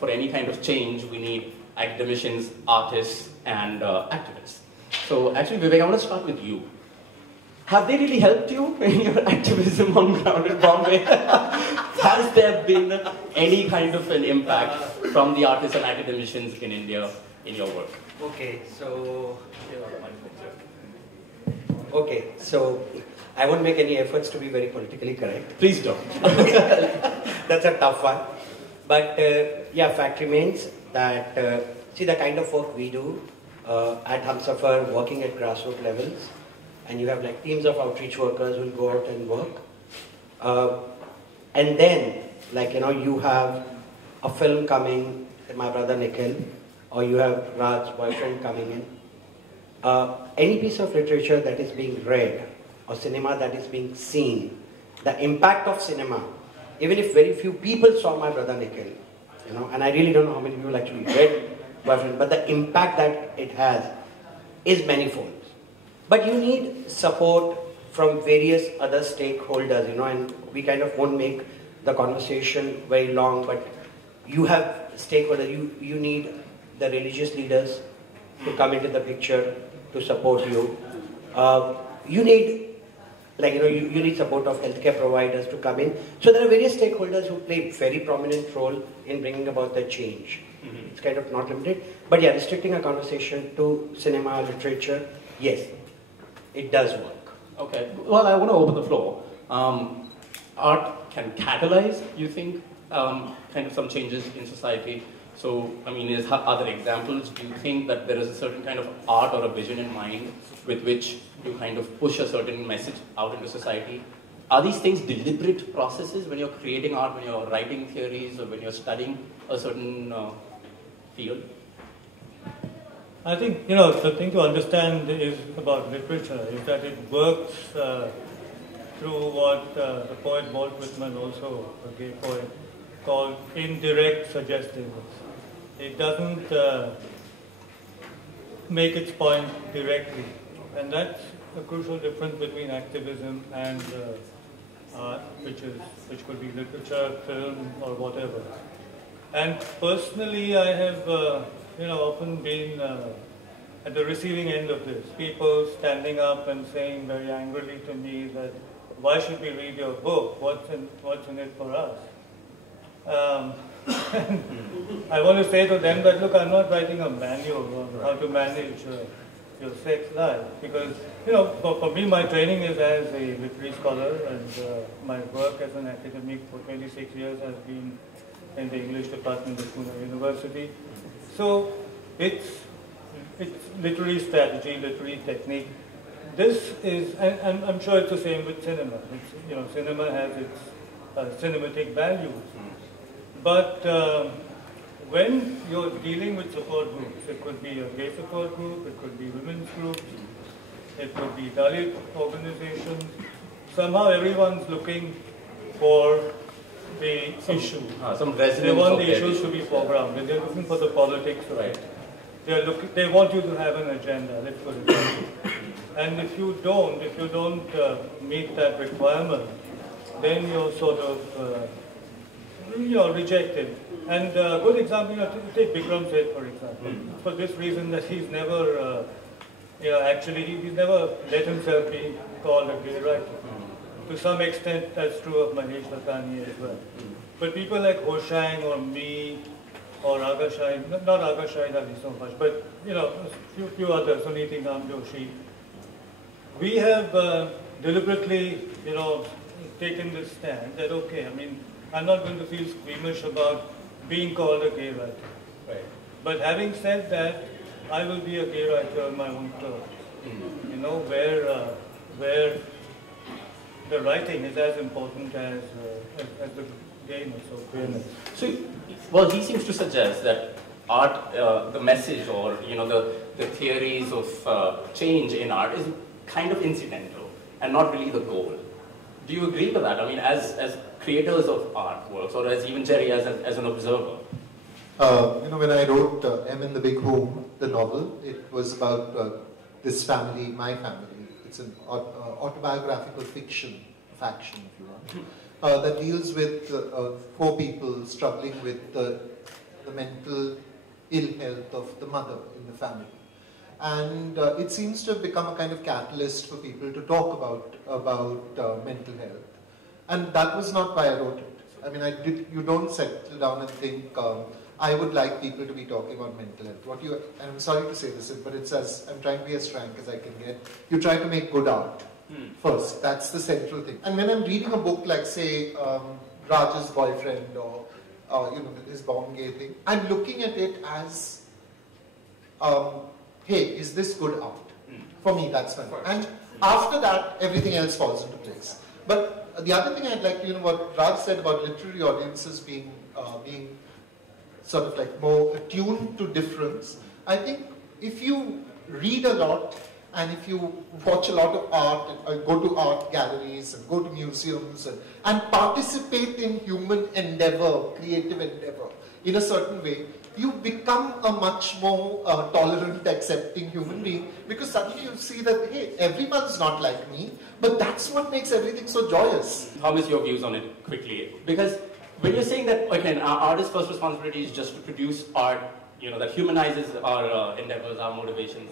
for any kind of change, we need academicians, artists, and activists. So actually, Vivek, I want to start with you. Have they really helped you in your activism on ground in Bombay? Has there been any kind of an impact from the artists and academicians in India in your work? Okay, so I won't make any efforts to be very politically correct. Please don't. That's a tough one. But yeah, fact remains that, see, the kind of work we do at Humsafar, working at grassroots levels, and you have like teams of outreach workers who will go out and work. And then, like, you know, you have a film coming, My Brother Nikhil, or you have Raj's boyfriend coming in. Any piece of literature that is being read, or cinema that is being seen, the impact of cinema, even if very few people saw My Brother Nikhil, you know, and I really don't know how many people actually read Boyfriend, but the impact that it has is manifold. But you need support from various other stakeholders, you know, and we kind of won't make the conversation very long, but you have stakeholders, you need the religious leaders to come into the picture to support you. You need, like, you know, you need support of healthcare providers to come in. So there are various stakeholders who play very prominent role in bringing about the change. It's kind of not limited. But yeah, restricting a conversation to cinema, literature, yes, it does work. Okay, well, I want to open the floor. Art can catalyze, you think, kind of some changes in society. So, I mean, are there examples? Do you think that there is a certain kind of art or a vision in mind with which you kind of push a certain message out into society? Are these things deliberate processes when you're creating art, when you're writing theories, or when you're studying a certain field? I think, you know, the thing to understand is about literature is that it works through what the poet Walt Whitman, also a gay poet, called indirect suggestiveness. It doesn't make its point directly, and that's a crucial difference between activism and art, which could be literature, film, or whatever. And personally, I have, you know, often been at the receiving end of this. People standing up and saying very angrily to me that, "Why should we read your book? What's in it for us?" I want to say to them that, look, I'm not writing a manual on how to manage your sex life, because, you know, for me, my training is as a literary scholar, and my work as an academic for 26 years has been in the English department of Pune University. So it's literary strategy, literary technique. This is, and I'm sure it's the same with cinema. It's, you know, cinema has its cinematic values. But when you're dealing with support groups, it could be a gay support group, it could be women's groups, it could be Dalit organizations. Somehow everyone's looking for the issue. Some resonance. They want the issues to be foregrounded. They're looking for the politics of it. They want you to have an agenda, let's put it that way. And if you don't meet that requirement, then you're sort of you're rejected. And a good example, you know, take Bikram Seth, for example, for this reason that he's never, you know, actually he's never let himself be called a gay writer. To some extent, that's true of Mahesh Latani as well. But people like Hoshang or me or Aga Shahid, not Aga Shahid Ali so much, but, you know, a few others, Suniti Ram Joshi, we have deliberately, you know, taken this stand that, okay, I mean, I'm not going to feel squeamish about being called a gay writer. Right. But having said that, I will be a gay writer on my own terms. You know, where the writing is as important as the gayness or queerness. So, well, he seems to suggest that art, the message, or, you know, the theories of change in art is kind of incidental and not really the goal. Do you agree with that? I mean, as creators of artworks, or as even Jerry as an observer? You know, when I wrote M in the Big Home, the novel, it was about this family, my family. It's an autobiographical fiction, faction, if you want, that deals with 4 people struggling with the the mental ill health of the mother in the family. And it seems to have become a kind of catalyst for people to talk about mental health. And that was not why I wrote it. I mean, you don't settle down and think, I would like people to be talking about mental health. And I'm sorry to say this, but I'm trying to be as frank as I can get. You try to make good art first. That's the central thing. And when I'm reading a book like, say, Raj's Boyfriend or his Born Gay thing, I'm looking at it as, hey, is this good art? For me, that's fine. And after that, everything else falls into place. But the other thing I'd like to, what Raj said about literary audiences being sort of like more attuned to difference, I think if you read a lot and if you watch a lot of art, go to art galleries and go to museums and participate in human endeavor, creative endeavor, in a certain way, you become a much more tolerant, accepting human being, because suddenly you see that, hey, everyone's not like me, but that's what makes everything so joyous. Thomas, your views on it quickly, because when you're saying that, okay, our artist's first responsibility is just to produce art, that humanizes our endeavors, our motivations.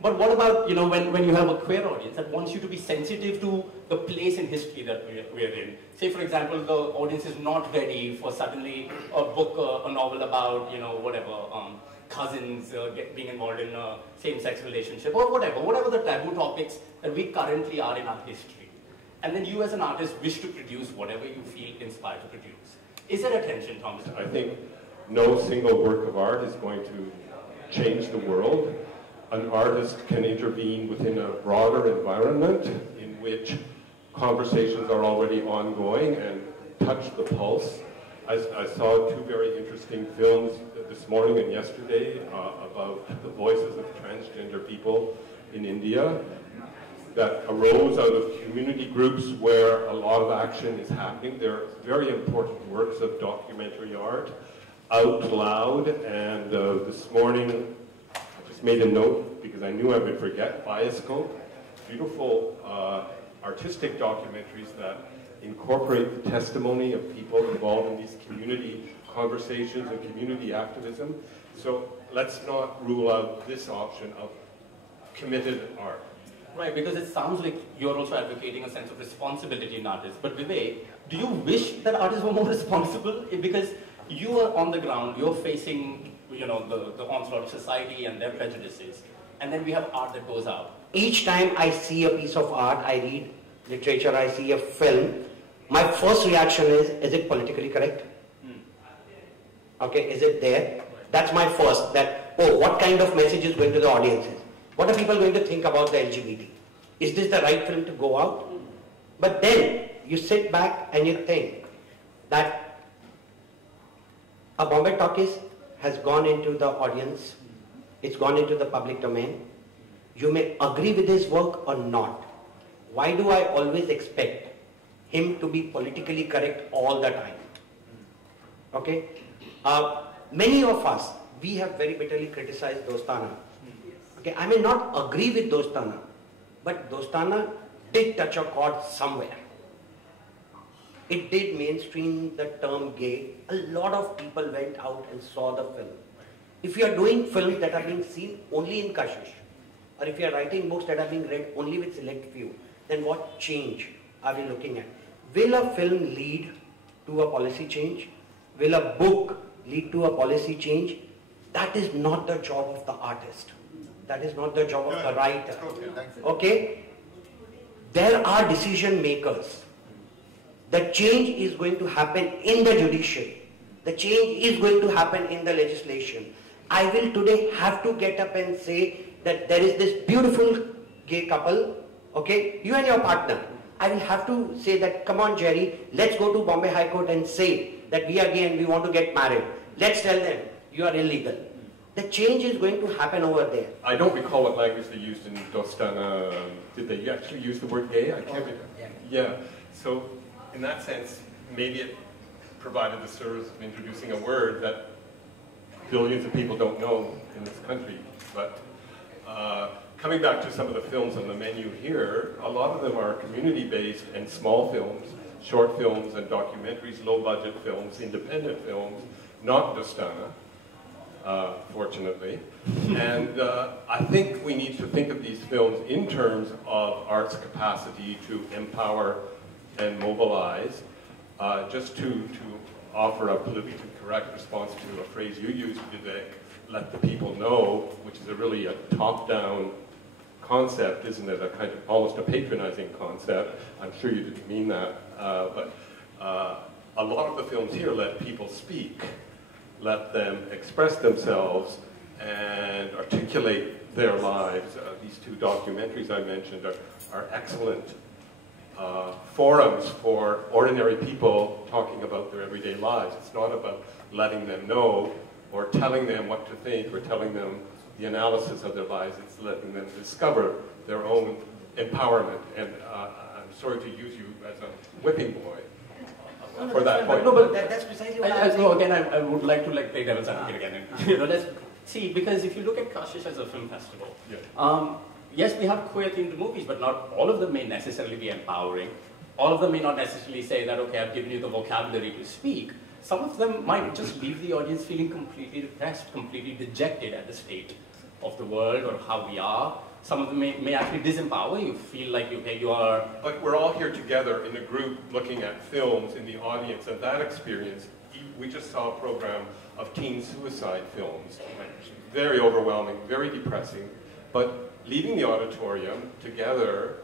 But what about, when you have a queer audience that wants you to be sensitive to the place in history that we're in? Say, for example, the audience is not ready for suddenly a book, a novel about, cousins being involved in a same-sex relationship, or whatever the taboo topics that we currently are in our history. And then you as an artist wish to produce whatever you feel inspired to produce. Is there a tension, Thomas? I think no single work of art is going to change the world. An artist can intervene within a broader environment in which conversations are already ongoing and touch the pulse. I saw two very interesting films this morning and yesterday about the voices of transgender people in India that arose out of community groups where a lot of action is happening. They're very important works of documentary art, out loud, and this morning made a note because I knew I would forget. Bioscope, beautiful artistic documentaries that incorporate the testimony of people involved in these community conversations and community activism. So let's not rule out this option of committed art. Right, because it sounds like you're also advocating a sense of responsibility in artists. But Vivek, do you wish that artists were more responsible? Because you are on the ground, you're facing the onslaught of society and their prejudices, and then we have art that goes out. Each time I see a piece of art, I read literature, I see a film, my first reaction is it politically correct? Okay, is it there? That's my first, what kind of message is going to the audiences? What are people going to think about the LGBT? Is this the right film to go out? But then you sit back and you think that a Bombay Talkies has gone into the audience, it's gone into the public domain. You may agree with his work or not. Why do I always expect him to be politically correct all the time? Okay? Many of us, we have very bitterly criticized Dostana. Okay, I may not agree with Dostana, but Dostana did touch a chord somewhere. It did mainstream the term gay. A lot of people went out and saw the film. If you are doing films that are being seen only in Kashish, or if you are writing books that are being read only with select few, then what change are we looking at? Will a film lead to a policy change? Will a book lead to a policy change? That is not the job of the artist. That is not the job of the writer. Okay? There are decision makers. The change is going to happen in the judiciary. The change is going to happen in the legislation. I will today have to get up and say that there is this beautiful gay couple, okay, you and your partner. I will have to say that, come on Jerry, let's go to Bombay High Court and say that we are gay and we want to get married. Let's tell them, you are illegal. The change is going to happen over there. I don't recall what language they used in Dostana. Did they actually use the word gay? I can't remember. Yeah. So in that sense, maybe it provided the service of introducing a word that billions of people don't know in this country. But coming back to some of the films on the menu here, a lot of them are community-based and small films, short films and documentaries, low-budget films, independent films, not Dostana. fortunately. And I think we need to think of these films in terms of art's capacity to empower and mobilize. Just to offer a politically correct response to a phrase you used, Vivek, let the people know, which is really a top-down concept, isn't it? A kind of almost a patronizing concept. I'm sure you didn't mean that, but a lot of the films here let people speak, let them express themselves and articulate their lives. These two documentaries I mentioned are excellent forums for ordinary people talking about their everyday lives. It's not about letting them know or telling them what to think or telling them the analysis of their lives. It's letting them discover their own empowerment. And I'm sorry to use you as a whipping boy for that point. No, but that's precisely what I'm saying. no, again, I would like to play devil's advocate again. And, let's see, because if you look at Kashish as a film festival, yes, we have queer-themed movies, but not all of them may necessarily be empowering. All of them may not necessarily say that, okay, I've given you the vocabulary to speak. Some of them might just leave the audience feeling completely depressed, completely dejected at the state of the world or how we are. Some of them may actually disempower you, feel like you are... But we're all here together in a group looking at films in the audience, and that experience, we just saw a program of teen suicide films. Very overwhelming, very depressing, but leaving the auditorium together,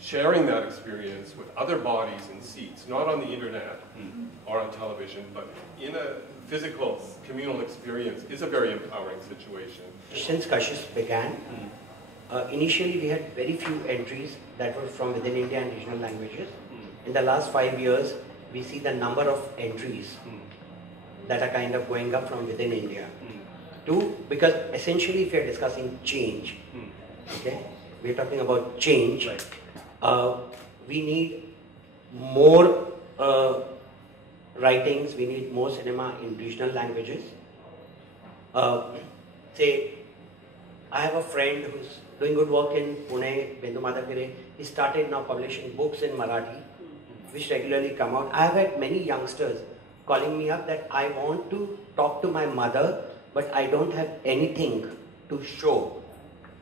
sharing that experience with other bodies in seats, not on the internet or on television, but in a physical, communal experience is a very empowering situation. Since Kashish began, initially we had very few entries that were from within India and regional languages. In the last 5 years, we see the number of entries that are kind of going up from within India. Two, because essentially if we are discussing change, okay, we're talking about change, we need more writings, we need more cinema in regional languages. Say, I have a friend who's doing good work in Pune, Bindu Madhavgiri. He started now publishing books in Marathi, which regularly come out. I have had many youngsters calling me up that I want to talk to my mother, but I don't have anything to show.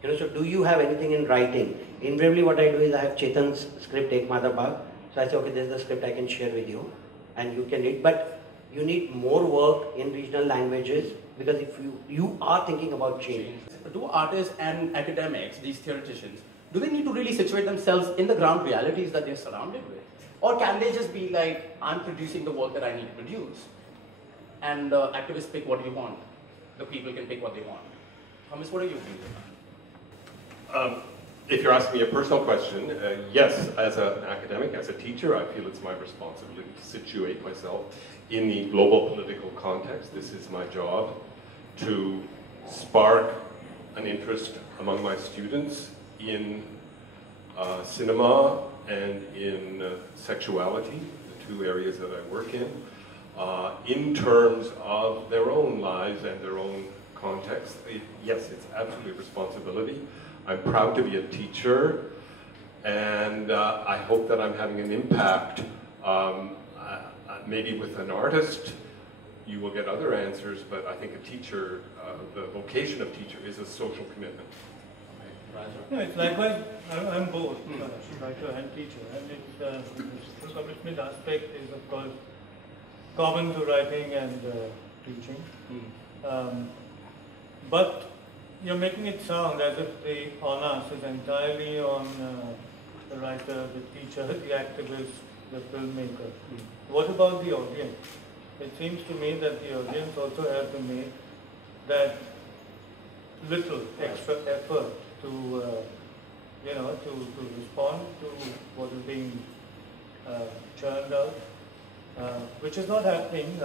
So do you have anything in writing? Invariably what I do is I have Chetan's script, Ek Mother Bhag. So I say, okay, this is the script I can share with you and you can read. But you need more work in regional languages because if you are thinking about change. Do artists and academics, these theoreticians, do they need to really situate themselves in the ground realities that they're surrounded with? Or can they just be like, I'm producing the work that I need to produce? And activists pick what they want. The people can pick what they want. Thomas, what are your views on that? If you're asking me a personal question, yes, as an academic, as a teacher, I feel it's my responsibility to situate myself in the global political context. This is my job, to spark an interest among my students in cinema and in sexuality, the two areas that I work in terms of their own lives and their own context. Yes, it's absolutely a responsibility. I'm proud to be a teacher, and I hope that I'm having an impact. Maybe with an artist, you will get other answers, but I think a teacher, the vocation of teacher is a social commitment. No, it's likewise, I'm both, writer and teacher, and the social commitment aspect is of course common to writing and teaching. But you're making it sound as if the onus is entirely on the writer, the teacher, the activist, the filmmaker. What about the audience? It seems to me that the audience also has to make that little extra effort to, to respond to what is being churned out, which is not happening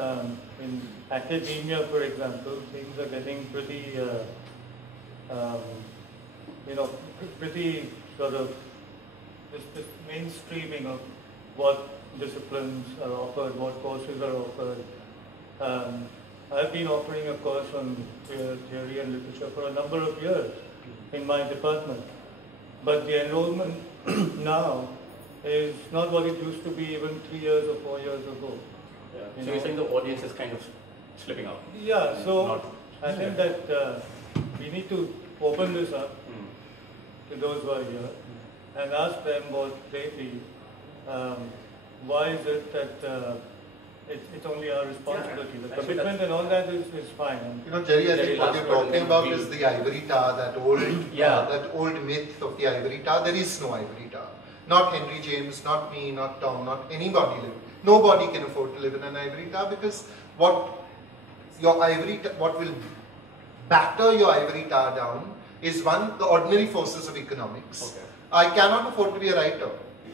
in academia, for example. Things are getting pretty, pretty sort of this mainstreaming of what disciplines are offered, what courses are offered. I've been offering a course on queer theory and literature for a number of years in my department. But the enrollment now is not what it used to be even 3 years or 4 years ago. So you're saying the audience is kind of slipping out? Yeah, I think that we need to open this up to those who are here and ask them what they feel. Why is it that it's only our responsibility? The commitment and all that is fine. You know, Jerry, I think what you're talking about is the ivory tower, that old myth of the ivory tower. There is no ivory tower. Not Henry James, not me, not Tom, not anybody. Nobody can afford to live in an ivory tower, because what will batter your ivory tower down is, one, the ordinary forces of economics. Okay. I cannot afford to be a writer.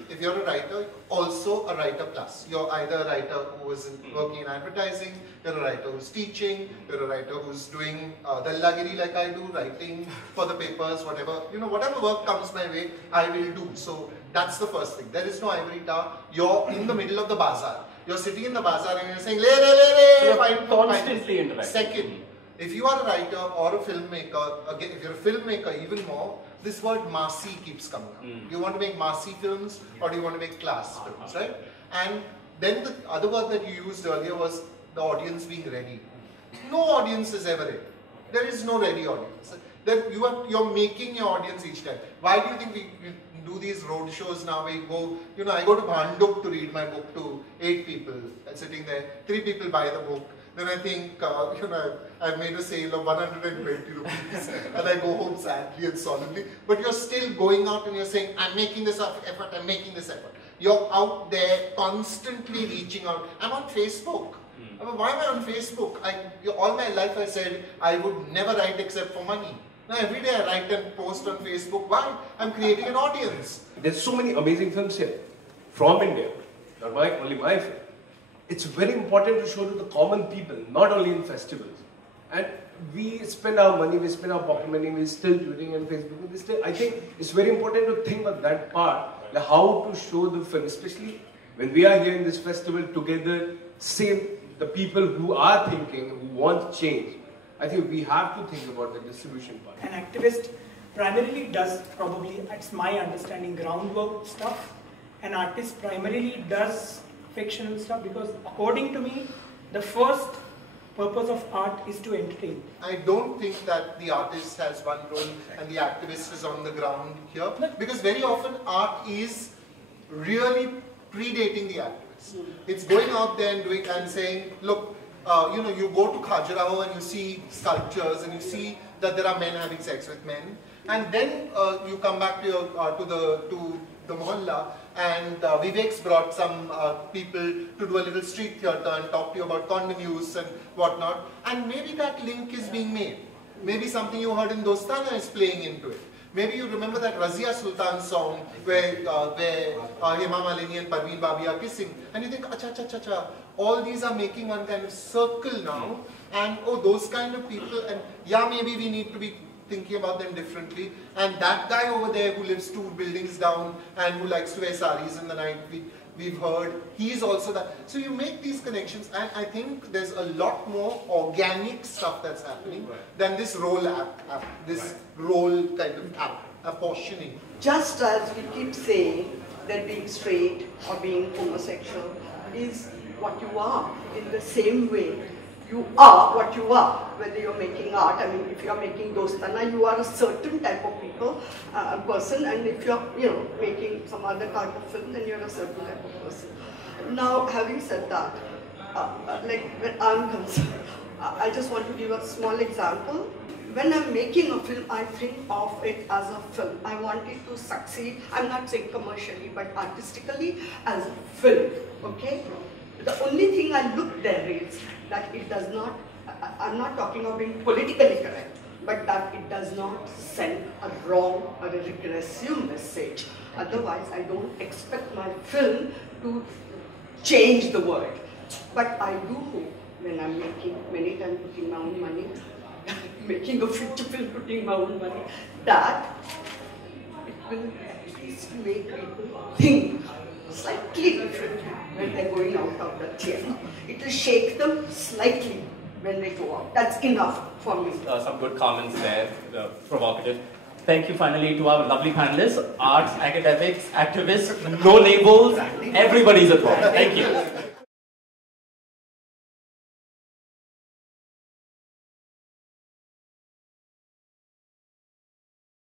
If you're a writer, also a writer plus. You're either a writer who is working in advertising, you're a writer who's teaching, you're a writer who's doing dallagiri like I do, writing for the papers, whatever. You know, whatever work comes my way, I will do. So that's the first thing. There is no ivory tower. You're in the middle of the bazaar. You're sitting in the bazaar and you're saying, le, le, le, le. So you're constantly interacting. Second, if you are a writer or a filmmaker, again, if you're a filmmaker even more, this word Marsi keeps coming up. Do you want to make Marsi films or do you want to make class films, right? And then the other word that you used earlier was the audience being ready. No audience is ever ready. There is no ready audience. You're making your audience each time. Why do you think we do these road shows now? We go, you know, I go to Bhanduk to read my book to 8 people sitting there. 3 people buy the book. Then I think, you know, I've made a sale of 120 rupees and I go home sadly and solemnly. But you're still going out and you're saying, I'm making this effort, I'm making this effort. You're out there constantly reaching out. I'm on Facebook. I mean, why am I on Facebook? All my life I said I would never write except for money. Now every day I write and post on Facebook. Why? I'm creating an audience. There's so many amazing films here from India, not only my film. It's very important to show to the common people, not only in festivals. And we spend our money, we spend our pocket money, we're still Twittering and Facebook. I think it's very important to think of that part, like how to show the film, especially when we are here in this festival together, the people who are thinking, who want change. I think we have to think about the distribution part. An activist primarily does, probably, it's my understanding, groundwork stuff. An artist primarily does fictional stuff, because according to me, the first purpose of art is to entertain. I don't think that the artist has one role and the activist is on the ground here, because very often art is really predating the activist. It's going out there and saying, look, you know, you go to Khajuraho and you see sculptures and you see that there are men having sex with men, and then you come back to the mohalla, and Vivek's brought some people to do a little street theatre and talk to you about condom use and whatnot, and maybe that link is being made. Maybe something you heard in Dostana is playing into it. Maybe you remember that Razia Sultan song where Hema Malini and Parveen Babi are kissing, and you think, acha, acha, acha, acha. All these are making one kind of circle now, and oh, those kind of people, and yeah, maybe we need to be thinking about them differently. And that guy over there who lives 2 buildings down and who likes to wear saris in the night, we've heard, he's also that. So you make these connections, and I think there's a lot more organic stuff that's happening than this role role kind of apportioning. Just as we keep saying that being straight or being homosexual is what you are, in the same way, you are what you are, whether you're making art. I mean, if you're making Dostana, you are a certain type of person, and if you're, you know, making some other kind of film, then you're a certain type of person. Now, having said that, like when I'm concerned, I just want to give a small example. When I'm making a film, I think of it as a film. I want it to succeed. I'm not saying commercially, but artistically as a film, okay? The only thing I look there is that it does not, I'm not talking about being politically correct, but that it does not send a wrong or a regressive message. Otherwise, I don't expect my film to change the world. But I do hope when I'm making, many times putting my own money, making a feature film, putting my own money, that it will at least make people think slightly differently when they're going out of the theatre. It will shake them slightly when they go out. That's enough for me. Some good comments there, provocative. Thank you finally to our lovely panelists, arts, academics, activists, no labels, everybody's a pro. Thank you.